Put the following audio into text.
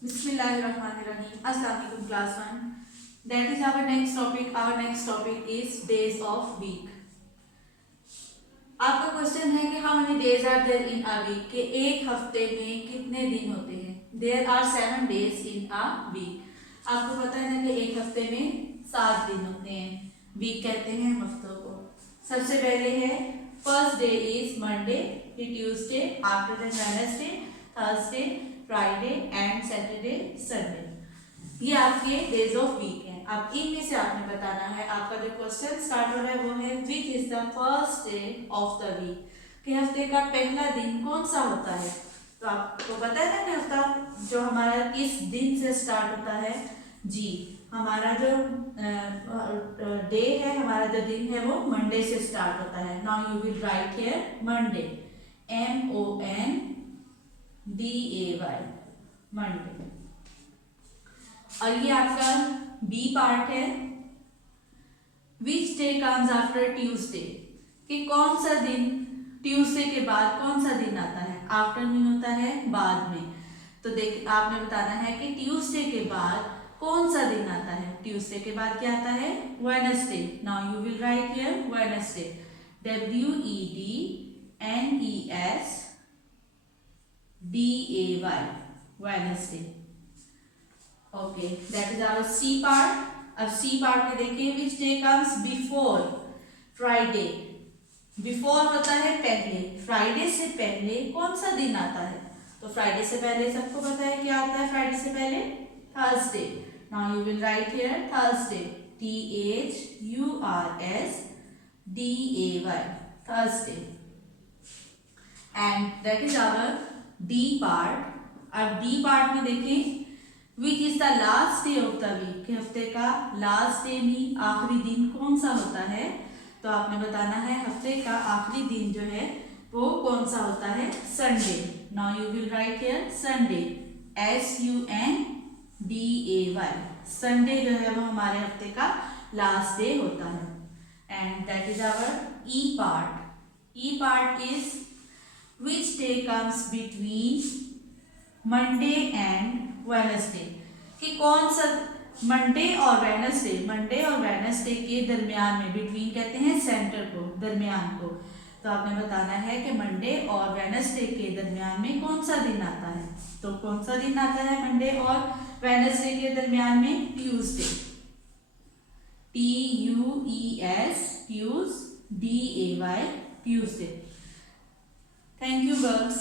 Bismillahirrahmanirrahim. Assalamu alaikum class 1. That is our next topic. Our next topic is days of week. आपका question है कि how many days are there in a week, के एक हफ्ते में कितने दिन होते हैं. There are 7 days in a week. आपको पता है ना कि एक हफ्ते में 7 दिन होते हैं. वीक कहते हैं हफ्तों को. सबसे पहले है first day is Monday, Tuesday, after that Wednesday, Thursday, Friday and Saturday, Sunday. ये आपके डेज ऑफ वीक हैं. अब इनमें से आपने बताना है, आपका जो क्वेश्चन स्टार्ट हो रहा है वो है which is the first day of the week, कि हफ्ते का पहला दिन कौन सा होता है. तो आपको पता है ना कि हफ्ता जो हमारा किस दिन से स्टार्ट होता है. जी, हमारा जो डे है, हमारा जो दिन है वो मंडे से स्टार्ट होता है. Now you will write here Monday, MONDAY, Monday. और ये आपका बी पार्ट है. विच डे कम्स आफ्टर ट्यूसडे, कि कौन सा दिन ट्यूसडे के बाद कौन सा दिन आता है. आफ्टर मीन होता है बाद में. तो देख आपने बताना है कि ट्यूसडे के बाद कौन सा दिन आता है. ट्यूसडे के बाद क्या आता है, Wednesday. Now you will write here Wednesday, WEDNESDAY, Wednesday. Okay, that is our C part. अब सी पार्ट में देखिए which day comes before Friday. Before होता है पहले. फ्राइडे से पहले कौन सा दिन आता है. तो फ्राइडे से पहले सबको पता है क्या आता है. फ्राइडे से पहले Thursday. Now you will write here Thursday, THURSDAY, Thursday. And that is our D part. अब डी पार्ट में देखें which is the last day of the week, के हफ्ते का लास्ट डे में आखिरी दिन कौन सा होता है. तो आपने बताना है हफ्ते का आखिरी दिन जो है वो कौन सा होता है. Sunday. Now you will write here Sunday, SUNDAY. Sunday जो है वो हमारे हफ्ते का लास्ट डे होता है. And that is our E part. E part is which day comes between Monday and Wednesday, कि कौन सा मंडे और वेडनेसडे के दरमियान में, बिटवीन कहते हैं सेंटर को, दरमियान को. तो आपने बताना है कि मंडे और वेडनेसडे के दरमियान में कौन सा दिन आता है. तो कौन सा दिन आता है मंडे और वेडनेसडे के दरमियान में. Tuesday, TUES, TUSDAY, Tuesday. Thank you girls.